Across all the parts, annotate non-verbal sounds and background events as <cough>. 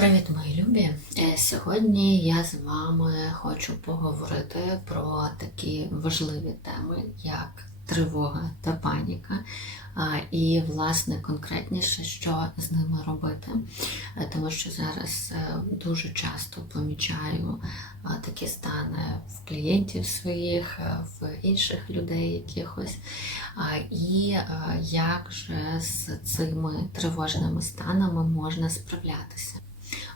Привіт, мої любі! Е, Сьогодні я з вами хочу поговорити про такі важливі теми, як тривога та паніка, і, власне, конкретніше, що з ними робити. Е, Тому що зараз е, дуже часто помічаю такі стани в клієнтів своїх, в інших людей якихось. І як же з цими тривожними станами можна справлятися.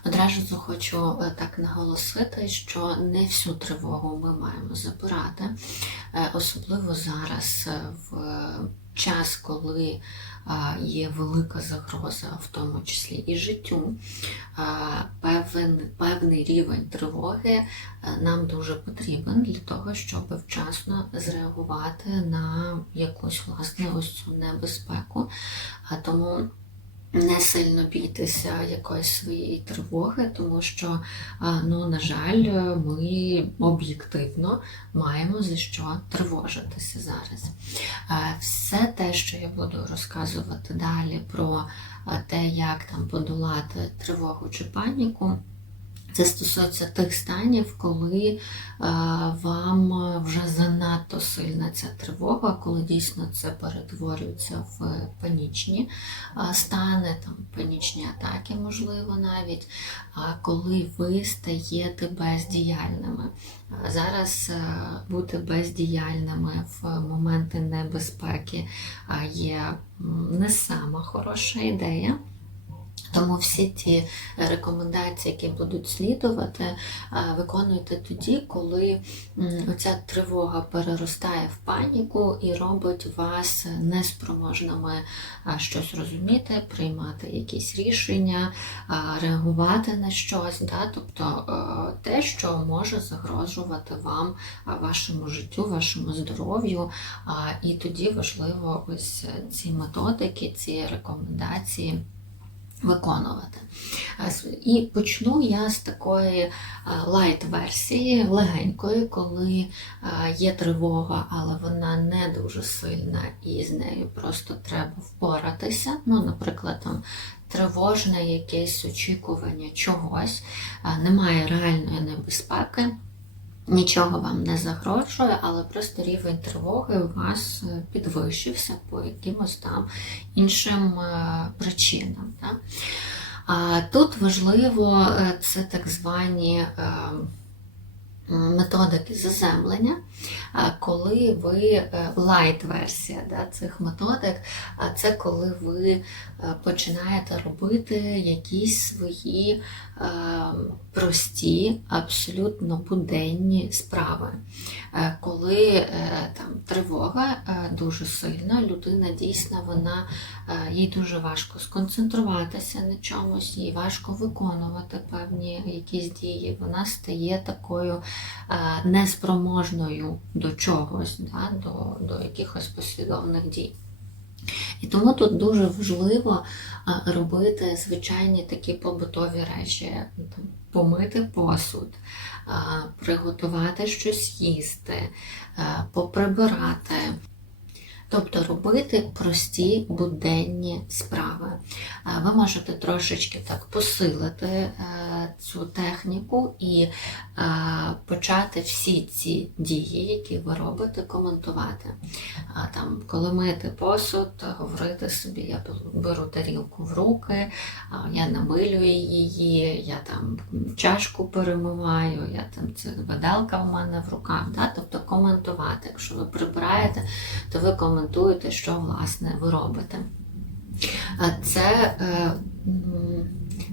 Одразу хочу е, так наголосити, що не всю тривогу ми маємо забирати, Е, особливо зараз е, в час, коли є велика загроза, в тому числі і життю, певен, певний рівень тривоги нам дуже потрібен для того, щоб вчасно зреагувати на якусь власне ось цю небезпеку. Тому не сильно бійтеся якоїсь своєї тривоги, тому що, ну, на жаль, ми об'єктивно маємо за що тривожитися зараз. Все те, що я буду розказувати далі про те, як там подолати тривогу чи паніку. Це стосується тих станів, коли е, вам вже занадто сильна ця тривога, коли дійсно це перетворюється в панічні е, стани, там панічні атаки, можливо, навіть, коли ви стаєте бездіяльними. Е, Зараз бути бездіяльними в моменти небезпеки є не сама хороша ідея. Тому всі ті рекомендації, які будуть слідувати, е, виконуйте тоді, коли м, оця тривога переростає в паніку і робить вас неспроможними е, щось розуміти, приймати якісь рішення, е, реагувати на щось, да? тобто е, те, що може загрожувати вам, е, вашому життю, вашому здоров'ю. І тоді важливо ось ці методики, ці рекомендації виконувати. Е, І почну я з такої лайт-версії, легенької, коли е, є тривога, але вона не дуже сильна, і з нею просто треба впоратися. Ну, наприклад, там тривожне якесь очікування чогось, е, немає реальної небезпеки. Нічого вам не загрожує, але просто рівень тривоги у вас е, підвищився по якимось там іншим е, причинам. Да? А тут важливо е, це так звані методики заземлення, коли ви лайт-версія да, цих методик, а це коли ви е, починаєте робити якісь свої е, прості, абсолютно буденні справи. Е, Коли е, там тривога е, дуже сильна, людина дійсно вона е, їй дуже важко сконцентруватися на чомусь, їй важко виконувати певні якісь дії. Вона стає такою е, неспроможною до чогось, да, до, до якихось послідовних дій. І тому тут дуже важливо робити звичайні такі побутові речі, помити посуд, приготувати щось їсти, поприбирати. Тобто робити прості буденні справи. Ви можете трошечки так посилити е, цю техніку і е, почати всі ці дії, які ви робите, коментувати. Там, коли мити посуд, говорити собі, я беру тарілку в руки, я намилюю її, я там чашку перемиваю, я там це виделка в мене в руках. Да? Тобто коментувати. Якщо ви прибираєте, то ви коментуєте, що власне ви робите. Це е,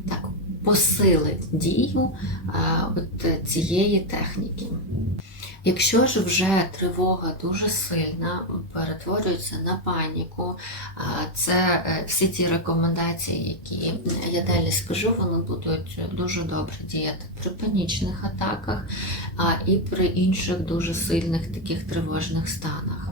так, посилить дію е, от цієї техніки. Якщо ж вже тривога дуже сильна, перетворюється на паніку, це е, всі ті рекомендації, які я далі скажу, вони будуть дуже добре діяти при панічних атаках і при інших дуже сильних таких тривожних станах.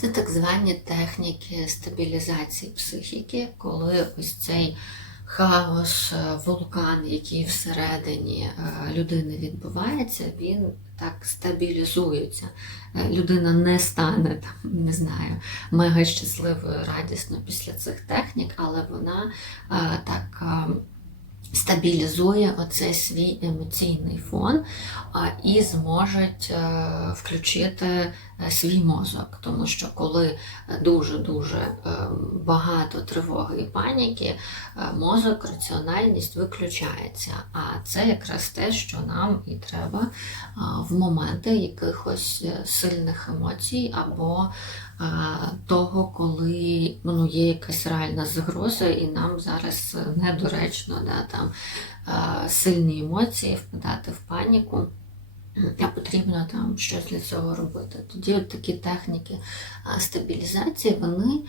Це так звані техніки стабілізації психіки, коли ось цей хаос, е, вулкан, який всередині е, людини відбувається, він так стабілізується. Е, Людина не стане там, не знаю, мега щасливою, радісною після цих технік, але вона так. Стабілізує оцей свій емоційний фон і зможуть е, включити е, свій мозок. Тому що коли дуже-дуже е, багато тривоги і паніки, мозок, раціональність виключається. А це якраз те, що нам і треба в моменти якихось сильних емоцій або того, коли ну, є якась реальна загроза, і нам зараз недоречно да, там, сильні емоції, впадати в паніку. А потрібно там щось для цього робити. Тоді от такі техніки стабілізації вони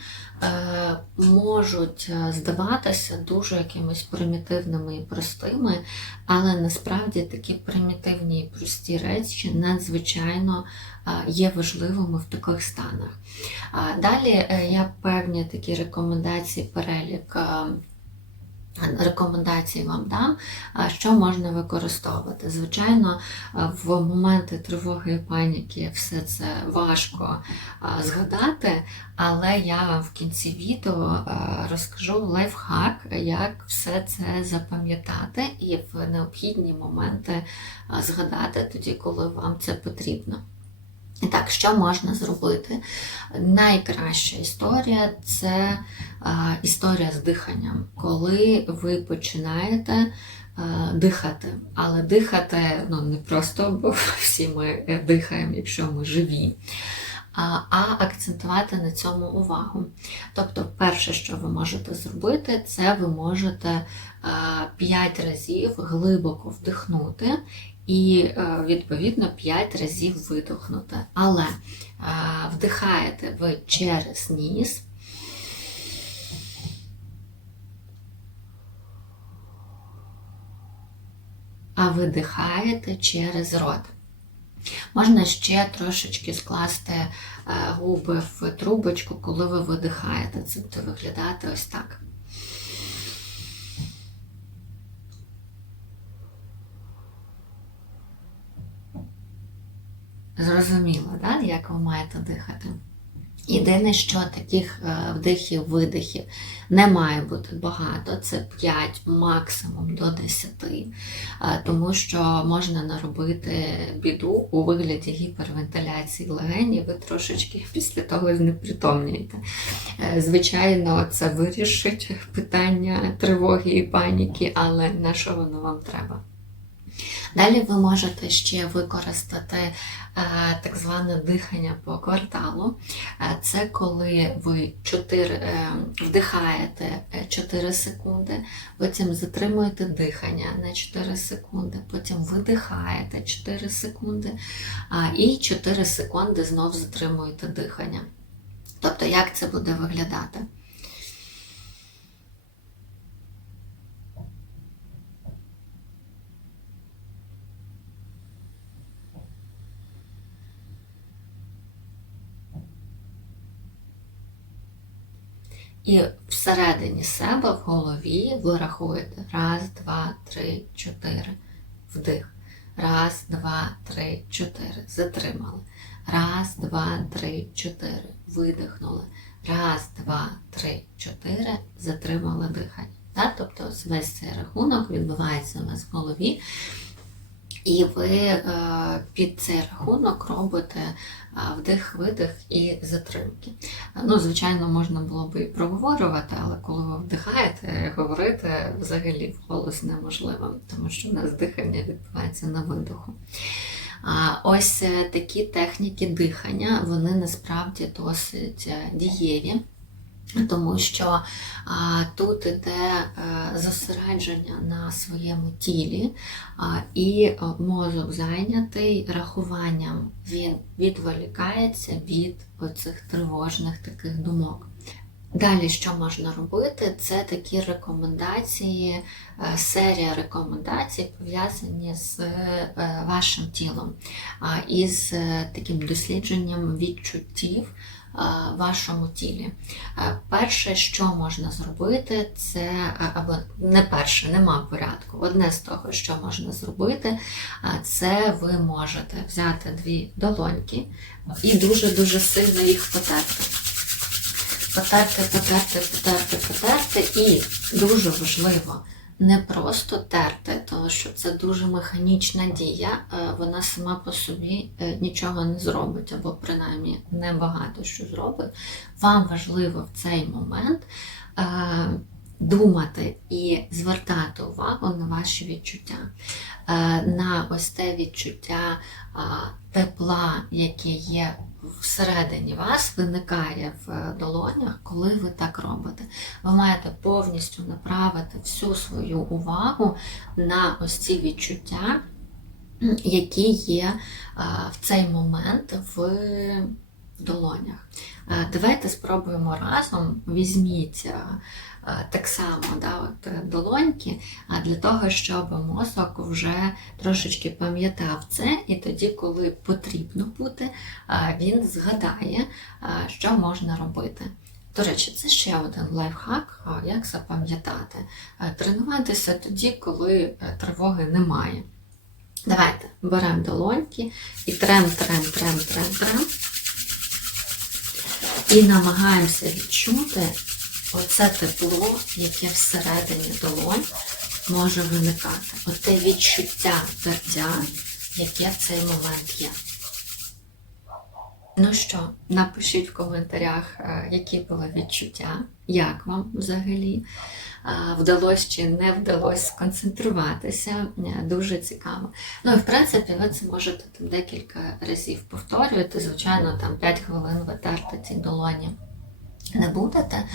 е, можуть е, здаватися дуже якимись примітивними і простими, але насправді такі примітивні і прості речі надзвичайно е, є важливими в таких станах. Далі е, я певні такі рекомендації, перелік. Е, Рекомендації вам дам, що можна використовувати. Звичайно, в моменти тривоги і паніки все це важко згадати, але я вам в кінці відео розкажу лайфхак, як все це запам'ятати і в необхідні моменти згадати тоді, коли вам це потрібно. Так, що можна зробити? Найкраща історія це а, історія з диханням, коли ви починаєте а, дихати. Але дихати ну, не просто, бо <laughs> всі ми е, дихаємо, якщо ми живі. А, а акцентувати на цьому увагу. Тобто, перше, що ви можете зробити, це ви можете 5 разів глибоко вдихнути і, е, відповідно, 5 разів видохнути. Але е, вдихаєте ви через ніс. А видихаєте через рот. Можна ще трошечки скласти е, губи в трубочку, коли ви видихаєте. Це буде виглядати ось так. Зрозуміло, да? як ви маєте дихати. Єдине, що таких е, вдихів-видихів не має бути багато, це 5, максимум до 10, е, тому що можна наробити біду у вигляді гіпервентиляції легенів, ви трошечки <laughs> після того знепритомнюєте. Е, Звичайно, це вирішить питання тривоги і паніки, але на що воно вам треба? Далі ви можете ще використати так зване дихання по кварталу. Е, Це коли ви 4, е, вдихаєте 4 секунди, потім затримуєте дихання на 4 секунди, потім видихаєте 4 секунди і 4 секунди знов затримуєте дихання. Тобто, як це буде виглядати? І всередині себе в голові ви рахуєте раз, два, три, чотири. Вдих. Раз, два, три, чотири. Затримали. Раз, два, три, чотири. Видихнули. Раз, два, три, чотири. Затримали дихання. Так? Тобто весь цей рахунок відбувається у вас в голові. І ви е, під цей рахунок робите е, вдих-видих і затримки. Ну, звичайно, можна було би і проговорювати, але коли ви вдихаєте, говорити взагалі вголос неможливо, тому що у нас дихання відбувається на видоху. Ось е, такі техніки дихання, вони насправді досить е, дієві. Тому що а, тут іде а, зосередження на своєму тілі, а, і а, мозок зайнятий рахуванням, він відволікається від оцих тривожних таких думок. Далі, що можна робити, це такі рекомендації, е, серія рекомендацій, пов'язані з е, вашим тілом, із е, таким дослідженням відчуттів вашому тілі. Перше, що можна зробити, це або не перше, нема порядку. Одне з того, що можна зробити, це ви можете взяти дві долоньки і дуже-дуже сильно їх потерти. Потерти, потерти, потерти, потерти. І дуже важливо не просто терти, тому що це дуже механічна дія, е, вона сама по собі е, нічого не зробить, або принаймні небагато що зробить. Вам важливо в цей момент е, думати і звертати увагу на ваші відчуття, е, на ось те відчуття е, тепла, яке є всередині вас, виникає в е, долонях, коли ви так робите. Ви маєте повністю направити всю свою увагу на ось ці відчуття, які є а, в цей момент в долонях. Е, Давайте спробуємо разом. Візьміть е, е, так само да, от, е, долоньки, а для того, щоб мозок вже трошечки пам'ятав це, і тоді, коли потрібно буде, е, він згадає, е, що можна робити. До речі, це ще один лайфхак, як запам'ятати. Е, Тренуватися тоді, коли е, тривоги немає. Давайте беремо долоньки і трем, трем, трем, трем, трем. І намагаємося відчути оце тепло, яке всередині долонь може виникати. Оте відчуття тертя, яке в цей момент є. Ну що, напишіть в коментарях, е, які були відчуття, як вам взагалі е, вдалося чи не вдалося сконцентруватися. Е, Дуже цікаво. Ну і в принципі, ви це можете там декілька разів повторювати. Звичайно, там 5 хвилин ви терти ці долоні не будете, е,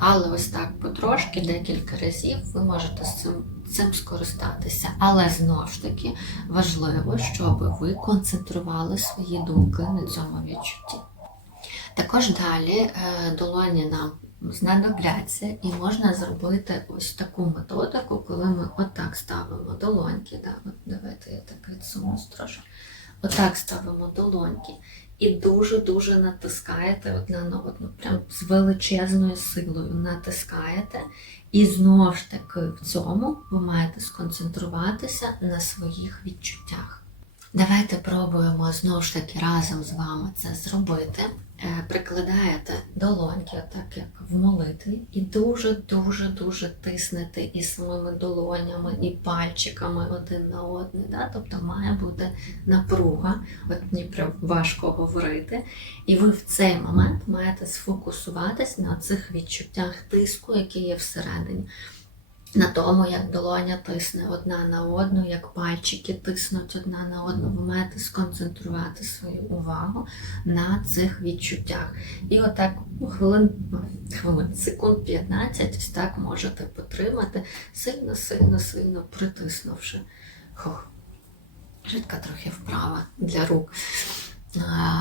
але ось так потрошки, декілька разів ви можете з цим, цим скористатися. Але знову ж таки важливо, щоб ви концентрували свої думки на цьому відчутті. Також далі е, долоні нам знадобляться і можна зробити ось таку методику, коли ми отак ставимо долоньки. Да? От давайте я так відсунусь трошки. Отак ставимо долоньки дуже-дуже натискаєте одне на одну, прям з величезною силою натискаєте. І знову ж таки в цьому ви маєте сконцентруватися на своїх відчуттях. Давайте пробуємо знову ж таки разом з вами це зробити. Е, Прикладаєте долоньки, так як в молитві, і дуже-дуже дуже тиснете і самими долонями, і пальчиками один на один. Да? Тобто має бути напруга, от мені прям важко говорити. І ви в цей момент маєте сфокусуватись на цих відчуттях тиску, які є всередині на тому, як долоня тисне одна на одну, як пальчики тиснуть одна на одну. Ви маєте сконцентрувати свою увагу на цих відчуттях. І отак хвилин, хвилин, секунд 15 ось так можете потримати, сильно, сильно, сильно притиснувши. Хух. Жидка трохи вправа для рук.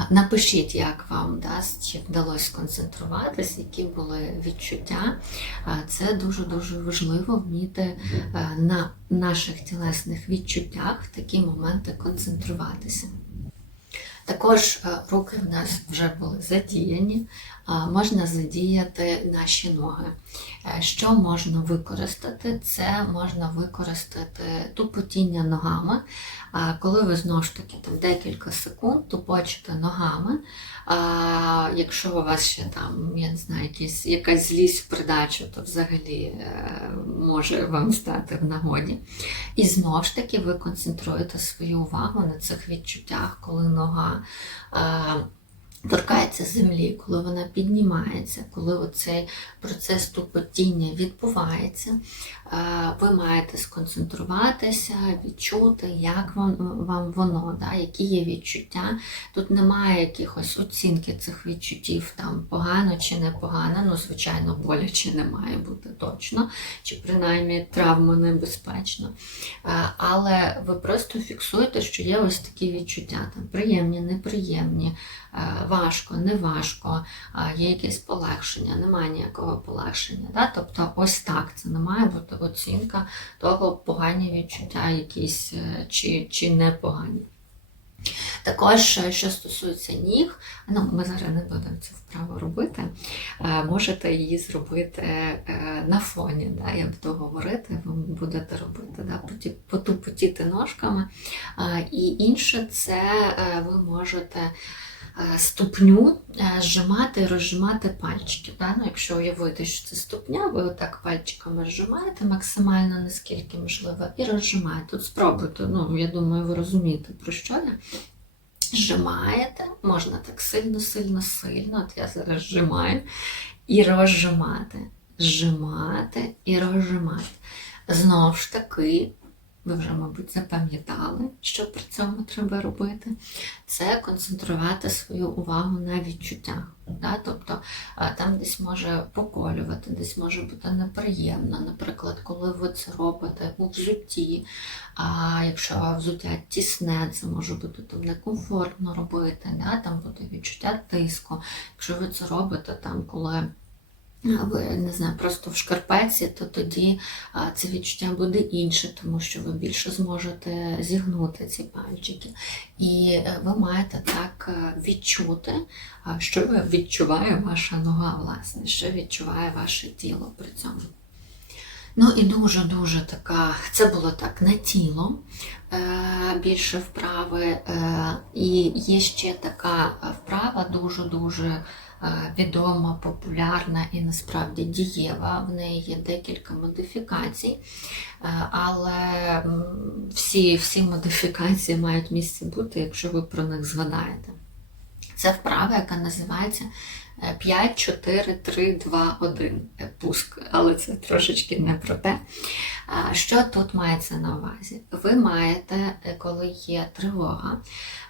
Напишіть, як вам дасть, чи вдалося сконцентруватися, які були відчуття. Це дуже-дуже важливо вміти е, на наших тілесних відчуттях в такі моменти концентруватися. Також е, руки в нас вже були задіяні, можна задіяти наші ноги. Е, Що можна використати? Це можна використати тупотіння ногами. Коли ви знову ж таки там декілька секунд тупочите ногами, якщо у вас ще там, я не знаю, якісь, якась злість в придачу, то взагалі е, може вам стати в нагоді. І знову ж таки ви концентруєте свою увагу на цих відчуттях, коли нога. Торкається землі, коли вона піднімається, коли оцей процес тупотіння відбувається, е, ви маєте сконцентруватися, відчути, як вам, вам воно, да, які є відчуття. Тут немає якихось оцінки цих відчуттів, там погано чи непогано, ну, звичайно, боляче не має бути точно, чи принаймні травма небезпечна. Е, Але ви просто фіксуєте, що є ось такі відчуття, там приємні, неприємні, е, важко, не важко, є якесь полегшення, немає ніякого полегшення. Да? Тобто ось так це не має бути оцінка того, погані відчуття якісь е, чи, чи непогані. Також, е, що стосується ніг, ну ми зараз не будемо цю вправу робити. е, Можете її зробити на фоні. Да? Я буду говорити, ви будете робити, да? потупотіти ножками. І інше це ви можете ступню е, зжимати і розжимати пальчики. Да? Ну, якщо уявити, що це ступня, ви отак пальчиками зжимаєте максимально наскільки можливо, і розжимаєте. Тут спробуйте, ну, я думаю, ви розумієте, про що я. Зжимаєте, можна так сильно, сильно, сильно. От я зараз зжимаю і розжимати. Зжимати і розжимати. Знову ж таки, ви вже, мабуть, запам'ятали, що при цьому треба робити. Це концентрувати свою увагу на відчуттях. Да? Тобто там десь може поколювати, десь може бути неприємно. Наприклад, коли ви це робите у взутті, а якщо взуття тісне, це може бути там некомфортно робити, да? там буде відчуття тиску. Якщо ви це робите там, коли ви не знаю, просто в шкарпеці, то тоді це відчуття буде інше, тому що ви більше зможете зігнути ці пальчики. І е, ви маєте так е, відчути, що відчуває ваша нога, власне, що відчуває ваше тіло при цьому. Ну і дуже-дуже така, це було так на тіло, е, більше вправи. І є ще така вправа дуже-дуже відома, популярна і насправді дієва. В неї є декілька модифікацій, е, але всі, всі модифікації мають місце бути, якщо ви про них згадаєте. Це вправа, яка називається е, 5, 4, 3, 2, 1 е, пуск, але це трошечки не про те. Що тут мається на увазі? Ви маєте, е, коли є тривога,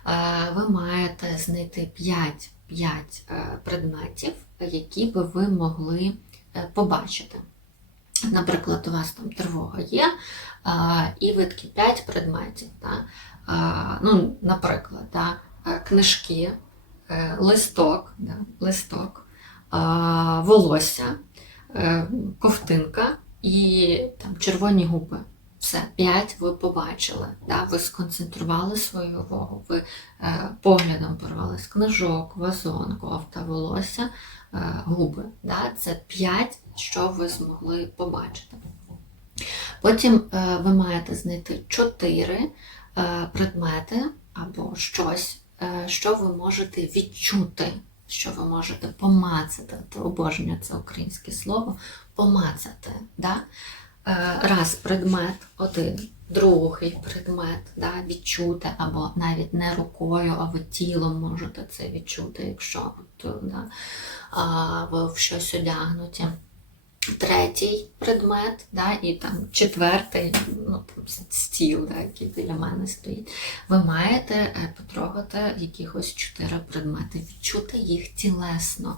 е, ви маєте знайти 5, 5 е, предметів, які би ви могли е, побачити. Наприклад, у вас там тривога є, і ви такі 5 предметів. Да? Ну, наприклад, да? е, книжки, е, листок, да? листок, волосся, е, ковтинка і там, червоні губи. Все, п'ять ви побачили, да? ви сконцентрували свою увагу, ви е, поглядом порвали книжок, вазон, кофта, волосся, е, губи. Да? Це п'ять, що ви змогли побачити. Потім е, ви маєте знайти чотири е, предмети або щось, е, що ви можете відчути, що ви можете помацати. Це обожнюю це українське слово помацати. Да? Е, Раз предмет, один, другий предмет, да, відчути, або навіть не рукою, а ви тілом можете це відчути, якщо да, ви в щось одягнуті. Третій предмет, да, і там четвертий, ну, стіл, да, який біля мене стоїть. Ви маєте е, потрогати якихось чотири предмети, відчути їх тілесно.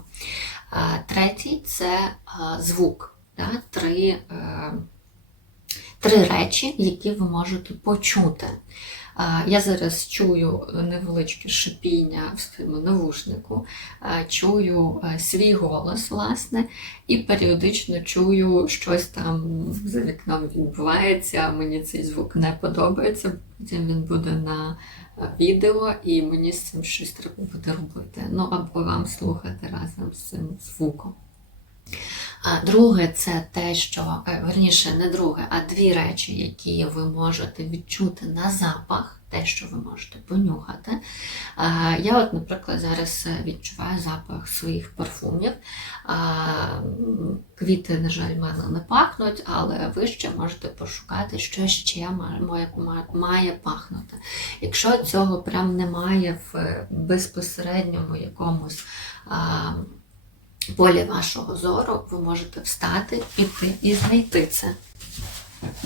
Третій це звук. Да, три, е, три речі, які ви можете почути. Я зараз чую невеличке шипіння в своєму навушнику, чую свій голос, власне, і періодично чую щось там за вікном відбувається. Мені цей звук не подобається. Потім він буде на відео, і мені з цим щось треба буде робити. Ну або вам слухати разом з цим звуком. Друге, це те, що е, верніше, не друге, а дві речі, які ви можете відчути на запах, те, що ви можете понюхати. Я, от, наприклад, зараз е, відчуваю запах своїх парфумів. Квіти, на жаль, в мене не пахнуть, але ви ще можете пошукати, що ще має, має, має пахнути. Якщо цього прям немає в е, безпосередньому якомусь. Полі вашого зору, ви можете встати, піти і знайти це.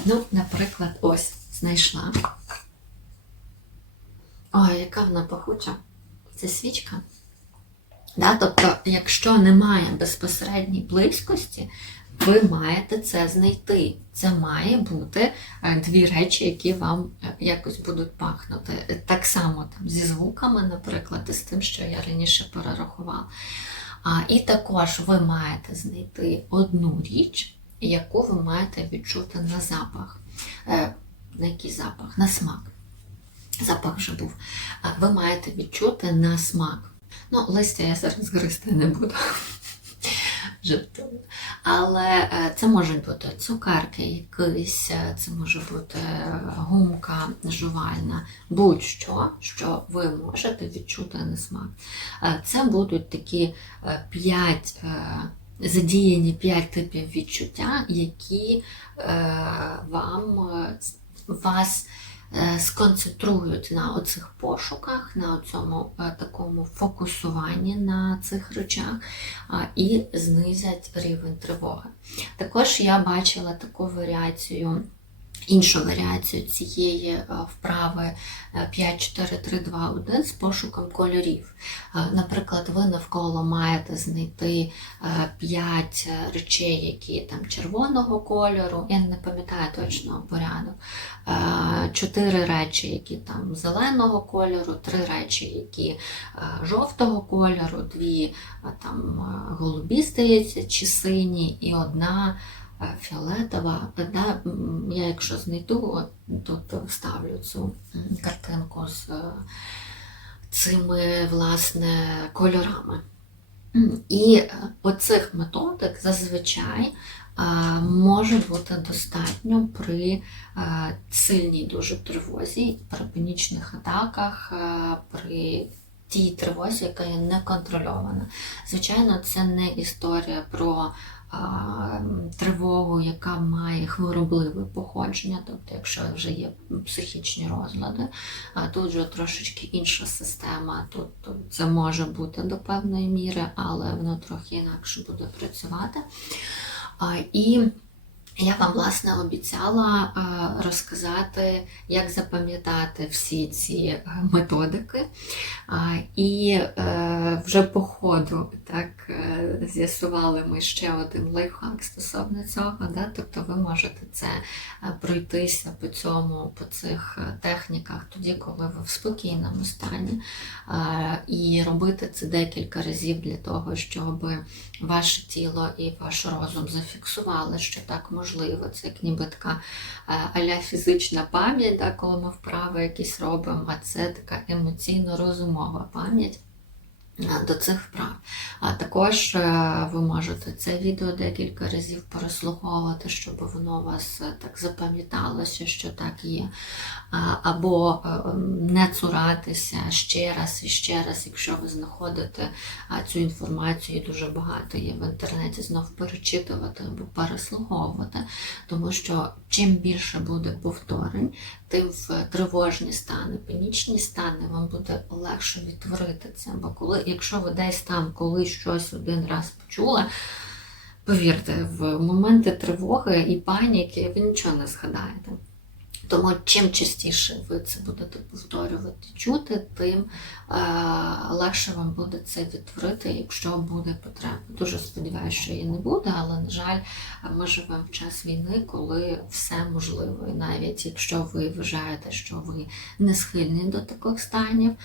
Ну, наприклад, ось знайшла. Ой, яка вона пахуча. Це свічка. Да? Тобто, якщо немає безпосередньої близькості, ви маєте це знайти. Це має бути е, дві речі, які вам е, якось будуть пахнути. Так само там, зі звуками, наприклад, і з тим, що я раніше перерахувала. І також ви маєте знайти одну річ, яку ви маєте відчути на запах. Е, на який запах? На смак. Запах вже був. Ви маєте відчути на смак. Ну, листя я зараз гристи не буду. Жартую. Але е, це можуть бути цукерки, якісь, е, це може бути е, гумка жувальна, будь-що, що ви можете відчути на смак. Це будуть такі 5 задіяні 5 типів відчуття, які вам вас сконцентрують на оцих пошуках, на цьому такому фокусуванні на цих речах і знизять рівень тривоги. Також я бачила таку варіацію. Іншу варіацію цієї е, вправи е, 5, 4, 3, 2, 1 з пошуком кольорів. Е, Наприклад, ви навколо маєте знайти 5 речей, які там червоного кольору, я не пам'ятаю точно порядок. 4 речі, які там зеленого кольору, 3 речі, які е, жовтого кольору, 2 там е, голубі, здається, чи сині, і одна е, фіолетова. Да, Я якщо знайду, то вставлю цю картинку з е, цими власне кольорами. І е, оцих методик зазвичай е, може бути достатньо при е, сильній дуже тривозі, при панічних атаках, е, при тій тривозі, яка є неконтрольована. Звичайно, це не історія про тривогу, яка має хворобливе походження, тобто, якщо вже є психічні розлади, тут вже трошечки інша система. Тут тут це може бути до певної міри, але воно трохи інакше буде працювати. І я вам, власне, обіцяла розказати, як запам'ятати всі ці е, методики. І е, вже по ходу так, е, з'ясували ми ще один лайфхак стосовно цього. Да? Тобто ви можете це е, пройтися по цьому, по цих е, техніках, тоді, коли ви в спокійному стані, е, і робити це декілька разів для того, щоб ваше тіло і ваш розум зафіксували, що так можливо. Це як ніби така е, аля фізична пам'ять, да, коли ми вправи якісь робимо, а це така емоційно-розумова пам'ять. До цих вправ. А також е, ви можете це відео декілька разів прослуховувати, щоб воно вас е, так запам'яталося, що так є. Або е, не цуратися ще раз і ще раз, якщо ви знаходите цю інформацію, дуже багато є в інтернеті, знов перечитувати або переслуховувати. Тому що чим більше буде повторень, тим в тривожні стани, панічні стани вам буде легше відтворити це. Бо коли, якщо ви десь там колись щось один раз почули, повірте, в моменти тривоги і паніки ви нічого не згадаєте. Тому чим частіше ви це будете повторювати, чути, тим е, легше вам буде це відтворити, якщо буде потреба. Дуже сподіваюся, що її не буде, але, на жаль, ми живемо в час війни, коли все можливо. І навіть якщо ви вважаєте, що ви не схильні до таких станів, е,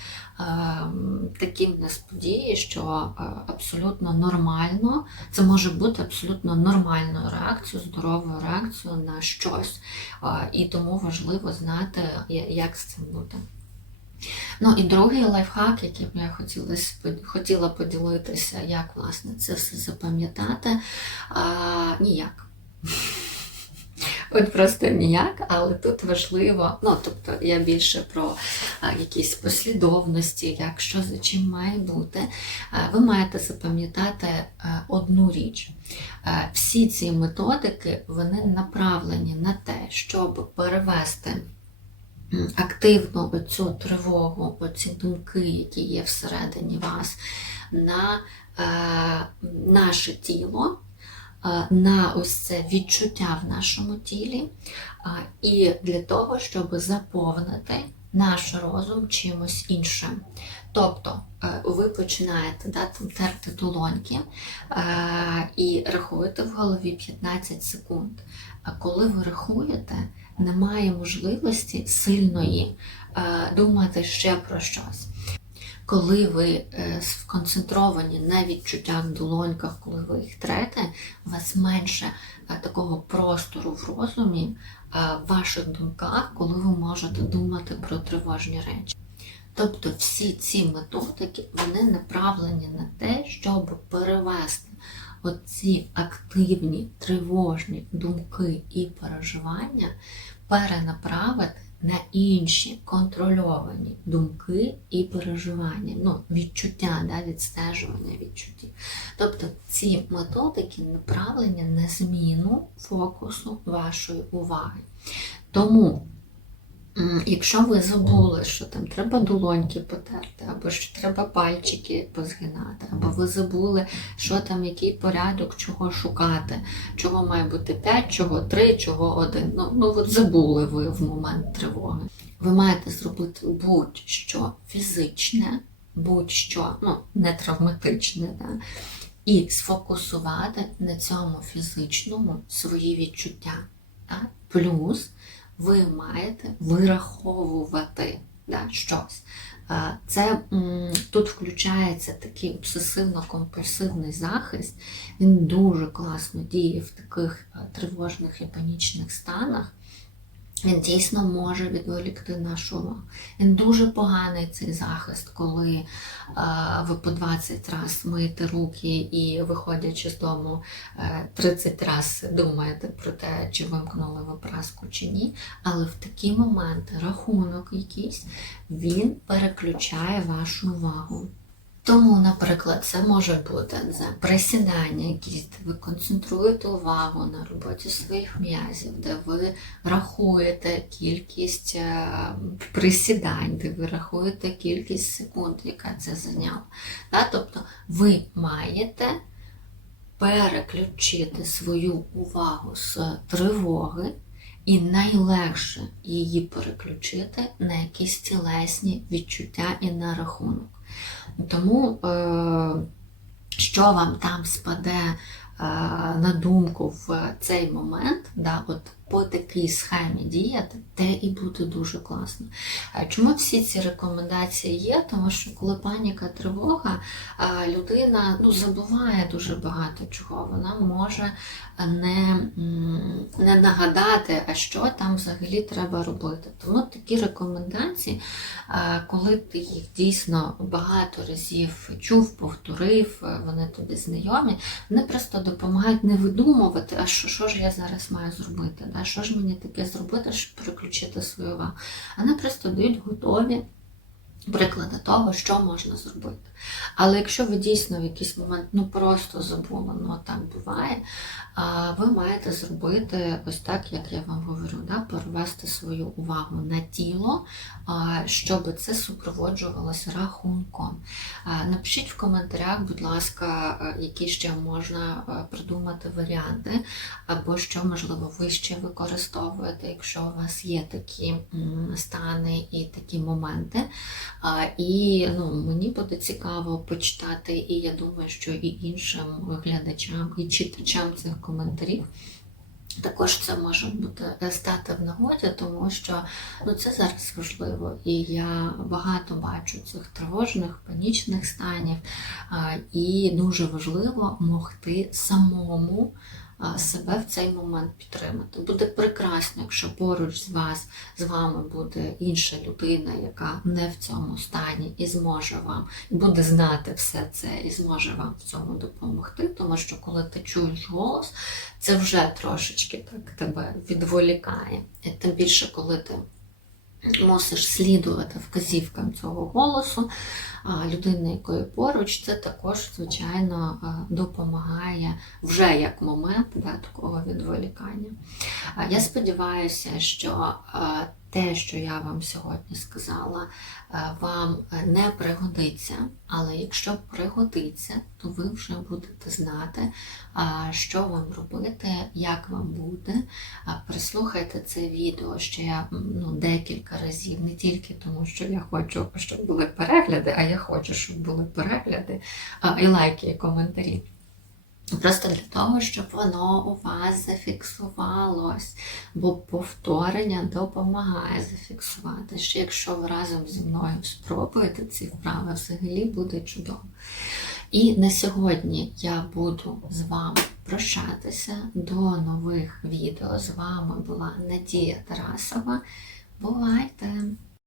такі в нас події, що е, абсолютно нормально, це може бути абсолютно нормальною реакцією, здоровою реакцією на щось. Е, І тому важливо знати, як з цим бути. Ну і другий лайфхак, яким я хотіла, поділитися, як власне це все запам'ятати, ніяк. От просто ніяк, але тут важливо, ну тобто я більше про якісь послідовності, як що за чим має бути. Ви маєте запам'ятати одну річ. Всі ці методики вони направлені на те, щоб перевести м, активну оцю тривогу, оці думки, які є всередині вас, на е, наше тіло, е, на ось це відчуття в нашому тілі, е, і для того, щоб заповнити наш розум чимось іншим. Тобто е, ви починаєте да, там, терти долоньки е, і рахуєте в голові 15 секунд. А коли ви рахуєте, немає можливості сильної е, думати ще про щось. Коли ви е, сконцентровані на відчуттях долоньках, коли ви їх трете, у вас менше е, такого простору в розумі, в ваших думках, коли ви можете думати про тривожні речі. Тобто всі ці методики вони направлені на те, щоб перевести оці активні тривожні думки і переживання перенаправити на інші контрольовані думки і переживання, ну, відчуття, да, відстежування відчуттів. Тобто ці методики направлені на зміну фокусу вашої уваги. Тому Якщо ви забули, що там треба долоньки потерти, або що треба пальчики позгинати, або ви забули, що там, який порядок, чого шукати, чого має бути 5, чого 3, чого 1. Ну, ну от забули ви в момент тривоги. Ви маєте зробити будь-що фізичне, будь-що, ну, не травматичне, да? і сфокусувати на цьому фізичному свої відчуття. Да? Плюс ви маєте вираховувати да, щось. Це тут включається такий обсесивно-компульсивний захист. Він дуже класно діє в таких е, тривожних і панічних станах. Він дійсно може відволікти нашу увагу. Він дуже поганий цей захист, коли е, ви по 20 разів миєте руки і, виходячи з дому, е, 30 разів думаєте про те, чи вимкнули ви праску чи ні. Але в такі моменти рахунок якийсь він переключає вашу увагу. Тому, наприклад, це може бути не присідання, якісь, ви концентруєте увагу на роботі своїх м'язів, де ви рахуєте кількість е, присідань, де ви рахуєте кількість секунд, яка це зайняла. Тобто ви маєте переключити свою увагу з тривоги. І найлегше її переключити на якісь тілесні відчуття і на рахунок. Тому, е, що вам там спаде е, на думку в цей момент, да, от по такій схемі діяти, те і буде дуже класно. Чому всі ці рекомендації є? Тому що коли паніка, тривога, людина ну, забуває дуже багато чого. Вона може не, не нагадати, а що там взагалі треба робити. Тому такі рекомендації, коли ти їх дійсно багато разів чув, повторив, е, вони тобі знайомі, вони просто допомагають не видумувати, а що, що ж я зараз маю зробити, да? Що ж мені таке зробити, щоб переключити свою увагу. Вони просто дають готові приклади того, що можна зробити. Але якщо ви дійсно в якийсь момент ну просто забули, ну так буває, а, ви маєте зробити ось так, як я вам говорю, да, перевести свою увагу на тіло, щоб це супроводжувалося рахунком. Напишіть в коментарях, будь ласка, е, які ще можна е, придумати варіанти, або що, можливо, ви ще використовуєте, якщо у вас є такі стани і такі моменти. І ну, мені буде цікаво почитати, і я думаю, що і іншим глядачам і читачам цих коментарів. Також це може бути е, стати в нагоді, тому що ну, це зараз важливо. І я багато бачу цих тривожних, панічних станів, і дуже важливо могти самому себе в цей момент підтримати. Буде прекрасно, якщо поруч з вас з вами буде інша людина, яка не в цьому стані і зможе вам, буде знати все це і зможе вам в цьому допомогти. Тому що коли ти чуєш голос, це вже трошечки так тебе відволікає. І тим більше, коли ти мусиш слідувати вказівкам цього голосу, а людина, якої поруч, це також, звичайно, допомагає вже як момент да, такого відволікання. Я сподіваюся, що те, що я вам сьогодні сказала, вам не пригодиться, але якщо пригодиться, то ви вже будете знати, що вам робити, як вам буде. Прислухайте це відео ще ну, декілька разів, не тільки тому, що я хочу, щоб були перегляди, а я хочу, щоб були перегляди, і лайки, і коментарі. Просто для того, щоб воно у вас зафіксувалось, бо повторення допомагає зафіксувати. Ще якщо ви разом зі мною спробуєте ці вправи, взагалі буде чудово. І на сьогодні я буду з вами прощатися до нових відео. З вами була Надія Тарасова. Бувайте!